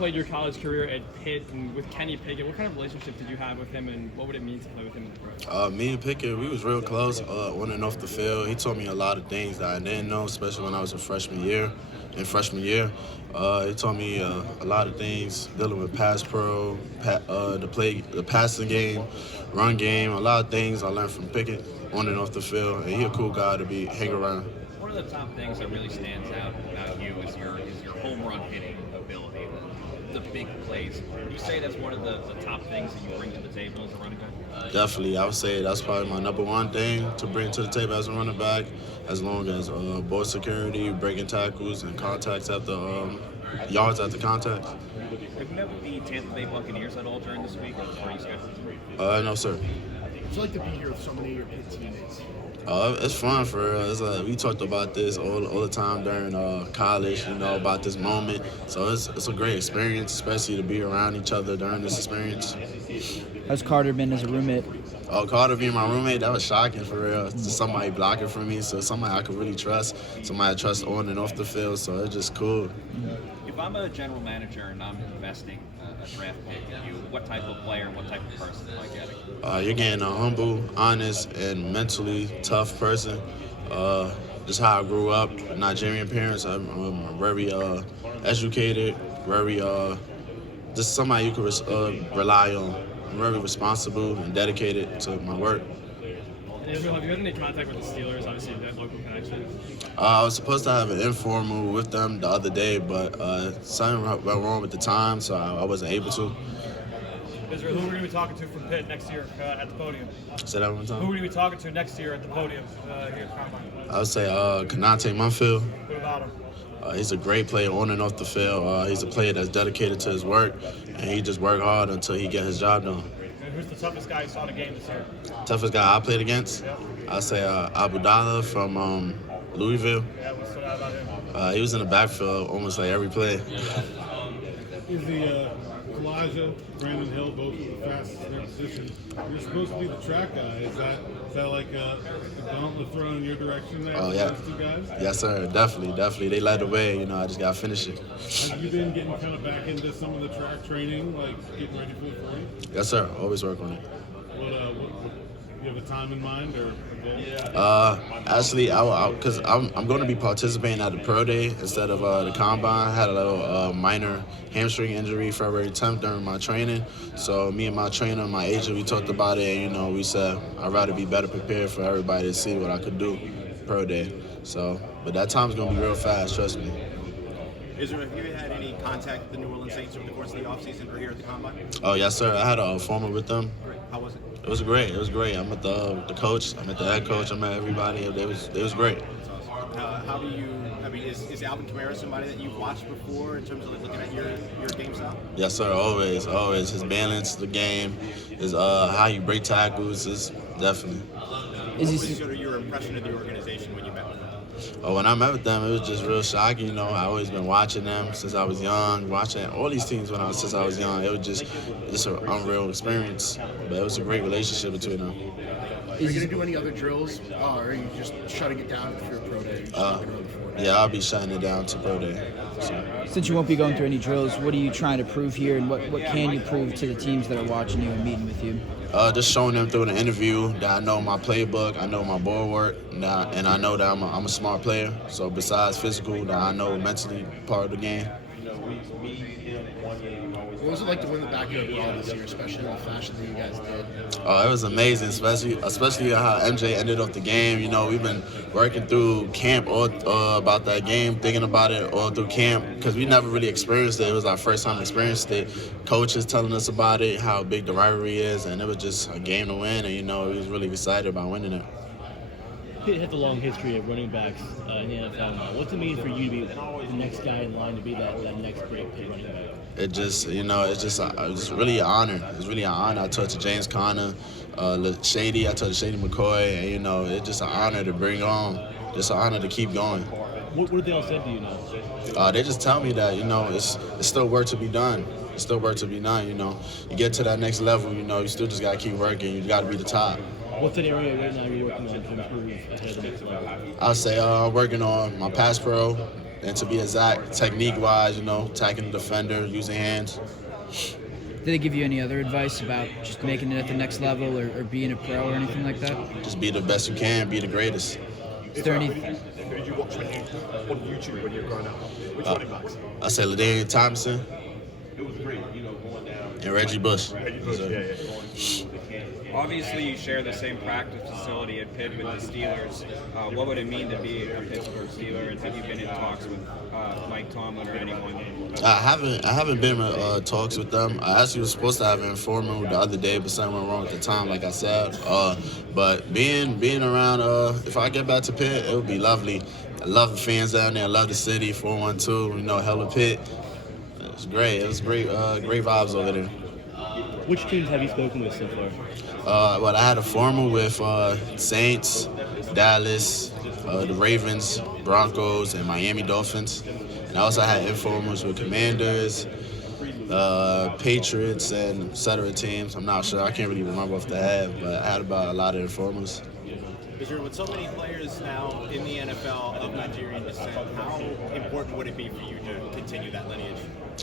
Played your college career at Pitt and with Kenny Pickett. What kind of relationship did you have with him, and what would it mean to play with him in the pros? Me and Pickett, we was real close on and off the field. He taught me a lot of things that I didn't know, especially when I was in freshman year. He taught me a lot of things dealing with pass pro, the passing game, run game, a lot of things I learned from Pickett on and off the field. And he a cool guy to be hang around. One of the top things that really stands out about you is your home run hitting ability, the big plays. Would you say that's one of the top things that you bring to the table as a running back? Definitely, I would say that's probably my number one thing to bring to the table as a running back, as long as ball security, breaking tackles, and contacts at the yards at the contact. Have you met with the Tampa Bay Buccaneers at all during this week, or are you scheduled to? No, sir. What's it like to be here with so many of your Pitt teammates? It's fun for real. We talked about this all the time during college, about this moment. So it's a great experience, especially to be around each other during this experience. How's Carter been as a roommate? Carter being my roommate, that was shocking for real. Just somebody blocking for me, so somebody I could really trust, somebody I trust on and off the field, so it's just cool. If I'm a general manager and I'm investing a draft pick in you, what type of player and what type of person am I getting? You're getting a humble, honest, and mentally tough person. Just how I grew up, Nigerian parents. I'm very educated, very just somebody you can rely on. I'm very responsible and dedicated to my work. Israel, have you had any contact with the Steelers? Obviously, that local connection. I was supposed to have an informal with them the other day, but something went wrong with the time, so I wasn't able to. Israel, who are we going to be talking to from Pitt next year at the podium? Say that one more Who are time. we going to be talking to next year at the podium here at Combine? I would say Kanate Munfield. What about him? He's a great player on and off the field. He's a player that's dedicated to his work, and he just work hard until he get his job done. And who's the toughest guy you saw in the game this year? Toughest guy I played against, I say Abu Dalla from Louisville. Yeah, what stood out about him? He was in the backfield almost like every play. Is the Kalijah, Brandon Hill, both of the fastest in their position? You're supposed to be the track guy. Is that like a gauntlet thrown in your direction there? Oh, yeah. Those two guys? Yes, sir. Definitely. They led the way. I just got to finish it. Have you been getting kind of back into some of the track training, like getting ready for the 40? Yes, sir. Always work on it. What you have a time in mind or? Actually, because I'm going to be participating at the pro day instead of the combine. I had a little minor hamstring injury February 10th during my training. So me and my trainer, my agent, we talked about it. And, we said I'd rather be better prepared for everybody to see what I could do pro day. So, but that time's going to be real fast. Trust me. Israel, have you had any contact with the New Orleans Saints over the course of the offseason or here at the Combine? Oh, yes, sir. I had a formal with them. How was it? It was great. I met the coach. I met the head coach. I met everybody. It was great. How do you? I mean, is Alvin Kamara somebody that you've watched before in terms of like, looking at your game style? Yes, sir. Always. His balance, the game, his how you break tackles is definitely. What was sort of your impression of the organization when you met with them? When I met with them, it was just real shocking. I always been watching them since I was young, watching all these teams since I was young. It was just an unreal experience, but it was a great relationship between them. Are you going to do any other drills, or are you just shutting it down for your pro day? Yeah, I'll be shutting it down to pro day. So. Since you won't be going through any drills, what are you trying to prove here, and what can you prove to the teams that are watching you and meeting with you? Just showing them through the interview that I know my playbook, I know my ball work, and I know that I'm a smart player. So besides physical, that I know mentally part of the game. What was it like to win the backyard brawl this year, especially in the fashion that you guys did? Oh, it was amazing, especially how MJ ended off the game. We've been working through camp all about that game, thinking about it all through camp, because we never really experienced it. It was our first time experienced it. Coaches telling us about it, how big the rivalry is, and it was just a game to win, and we was really excited about winning it. Pitt has a long history of running backs in the NFL now. What's it mean for you to be the next guy in line to be that next great Pitt running back? It just, it's really an honor. It's really an honor. I talked to James Conner, Shady. I talked to Shady McCoy, and it's just an honor to bring on. Just an honor to keep going. What have they all said to you now? They just tell me that it's still work to be done. It's still work to be done. You get to that next level. You still just gotta keep working. You gotta be the top. What's an area right now you're working on to improve ahead of the next level? I'll say working on my pass pro, And to be exact, technique-wise, attacking the defender, using hands. Did they give you any other advice about just making it at the next level or being a pro or anything like that? Just be the best you can, be the greatest. Is there any? Who did you watch on YouTube when you were growing up? Which running backs? I say LaDainian Thompson and Reggie Bush. Obviously, you share the same practice facility at Pitt with the Steelers. What would it mean to be a Pittsburgh Steeler, and have you been in talks with Mike Tomlin or anyone? I haven't been in talks with them. I actually was supposed to have an informal the other day, but something went wrong at the time, like I said. But being around, if I get back to Pitt, it would be lovely. I love the fans down there. I love the city, 412. Hella Pitt. It's great. It was great vibes over there. Which teams have you spoken with so far? Well, I had a formal with Saints, Dallas, the Ravens, Broncos, and Miami Dolphins. And I also had informals with Commanders, Patriots, and et cetera teams. I'm not sure. I can't really remember off the head, but I had about a lot of informals. Israel, with so many players now in the NFL of Nigerian descent, how important would it be for you to continue that lineage?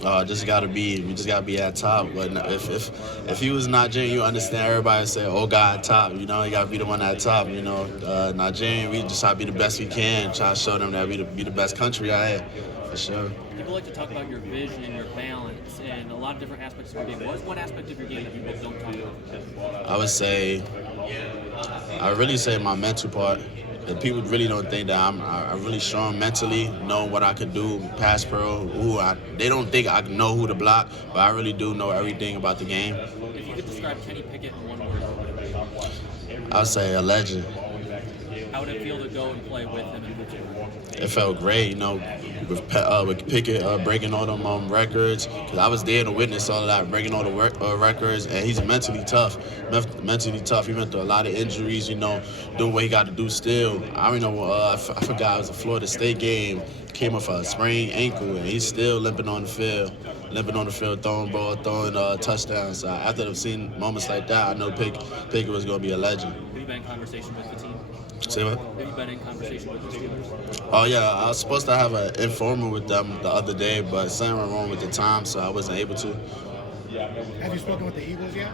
We just gotta be at top. But if he was Nigerian, you understand everybody say, "Oh God, top." You gotta be the one at top. Nigerian, we just try to be the best we can. Try to show them that we be the best country out here, for sure. People like to talk about your vision and your balance and a lot of different aspects of your game. What is one aspect of your game that people don't talk about? I really say my mental part. And people really don't think that I'm really strong mentally, know what I could do, pass pro. They don't think I know who to block, but I really do know everything about the game. If you could describe Kenny Pickett in one word, I would say a legend. how would it feel to go and play with him in Pittsburgh? It felt great, with Pickett breaking all them records. Cause I was there to witness all of that, breaking all the records, and he's mentally tough. Mentally tough. He went through a lot of injuries, doing what he got to do still. I remember, I forgot, it was a Florida State game. Came off a sprained ankle, and he's still limping on the field, throwing ball, throwing touchdowns. So after I've seen moments like that, I know Pickett was going to be a legend. Have you been in conversation with the team? Say what? Have you been in conversation with the Steelers? Oh yeah, I was supposed to have an informal with them the other day, but something went wrong with the time, so I wasn't able to. Have you spoken with the Eagles yet?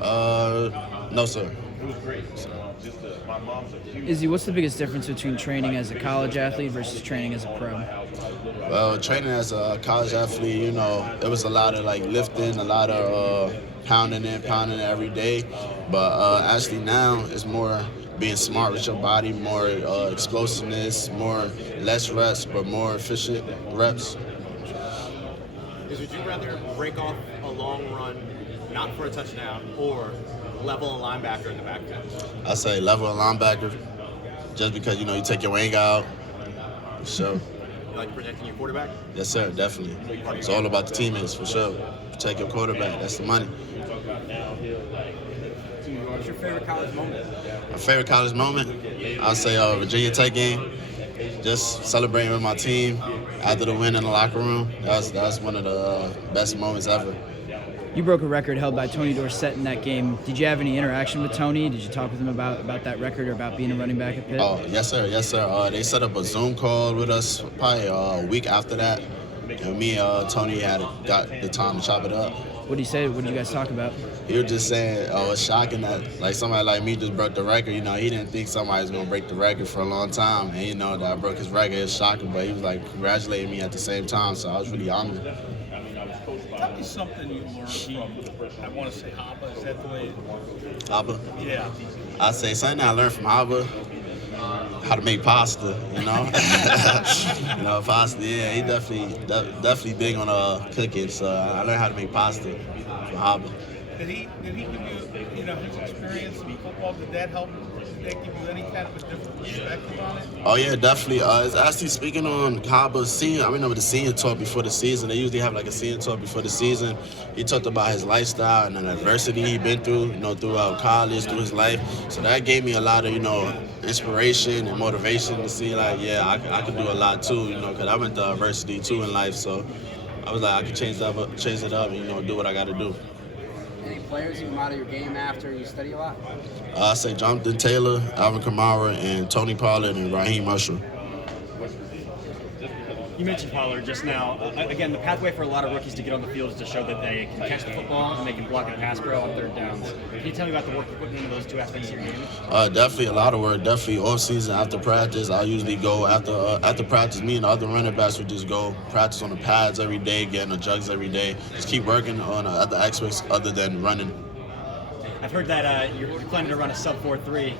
No, sir. Izzy, what's the biggest difference between training as a college athlete versus training as a pro? Well, training as a college athlete, it was a lot of lifting, a lot of pounding it every day. But actually now it's more being smart with your body, more explosiveness, less reps, but more efficient reps. Would you rather break off a long run, not for a touchdown, or level a linebacker in the backfield? I say level a linebacker, just because you take your wing out. So. You like protecting your quarterback? Yes, sir, definitely. It's all about the teammates, for sure. Protect your quarterback. That's the money. What's your favorite college moment? My favorite college moment? I'll say Virginia Tech game. Just celebrating with my team after the win in the locker room. That was one of the best moments ever. You broke a record held by Tony Dorsett in that game. Did you have any interaction with Tony? Did you talk with him about that record or about being a running back at Pitt? Oh, yes, sir. They set up a Zoom call with us probably a week after that. And me and Tony got the time to chop it up. What did he say? What did you guys talk about? He was just saying, it's shocking that somebody like me just broke the record. He didn't think somebody was gonna break the record for a long time, and that I broke his record. It's shocking, but he was congratulating me at the same time, so I was really honored. Tell me something you learned I want to say Haba, is that the way? Haba? Yeah. I say something I learned from Haba. How to make pasta, pasta. Yeah, he definitely big on cooking. So I learned how to make pasta from Haba. Did he give you, his experience in football? Did that help? Did that give you any kind of a different perspective on it? Oh yeah, definitely. It's actually speaking on Haba's senior. I remember the senior talk before the season. They usually have a senior talk before the season. He talked about his lifestyle and the adversity he'd been through, throughout college, through his life. So that gave me a lot of, inspiration and motivation to see I can do a lot too, because I went through adversity too in life. So I was I could change it up and do what I got to do. Any players you model your game after you study a lot? I say Jonathan Taylor, Alvin Kamara, and Tony Pollard and Raheem Marshall. You mentioned Pollard just now. Again, the pathway for a lot of rookies to get on the field is to show that they can catch the football and they can block a pass pro on third downs. Can you tell me about the work you're putting into those two aspects of your game? Definitely a lot of work. Definitely off season after practice, I usually go after practice. Me and the other running backs would just go practice on the pads every day, getting the jugs every day. Just keep working on other aspects other than running. I've heard that you're planning to run a sub 4.3.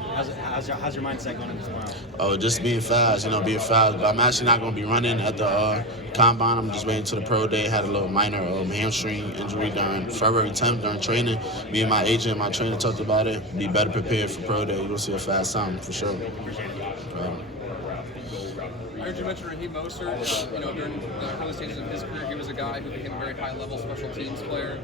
How's your mindset going into tomorrow? Oh, just being fast, being fast. But I'm actually not going to be running at the combine. I'm just waiting to the pro day. Had a little minor hamstring injury during February 10th during training. Me and my agent, my trainer talked about it. Be better prepared for pro day. You'll see a fast time for sure. I heard you mention Raheem Mostert. During the early stages of his career, he was a guy who became a very high-level special teams player.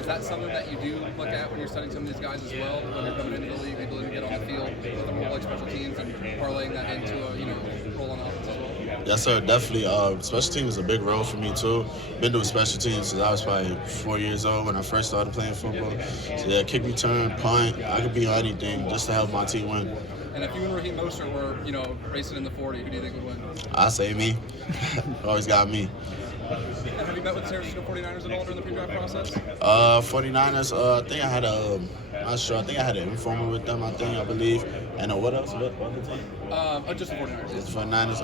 Is that something that you do look at when you're studying some of these guys as well? When you're coming into the league, able to get on the field with a role like special teams and parlaying that into a role on offense as well? Yes, sir, definitely. Special teams is a big role for me too. Been doing special teams since I was probably 4 years old when I first started playing football. So yeah, kick return, punt, I could be on anything just to help my team win. And if you and Raheem Mostert were, racing in the 40, who do you think would win? I say me. Always got me. And have you met with the San Francisco 49ers at all during the pre-draft process? 49ers, I think I had not sure. I think I had an informal with them, I believe. And what else? What other team? Just the 49ers. Just the 49ers.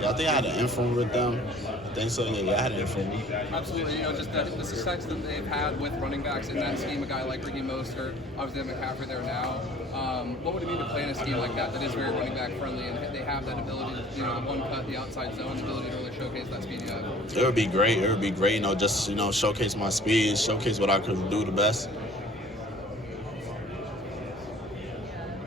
Yeah, I think I had an informal with them. I think so. Yeah, I had an informal. Absolutely. Just the success that they've had with running backs in that scheme, a guy like Raheem Mostert, obviously they have McCaffrey there now. What would it mean to play in a scheme like that is very running back friendly and they have that ability to, the one cut, the outside zone, the ability to really showcase that speed you have? It would be great. Just showcase my speed, showcase what I could do the best.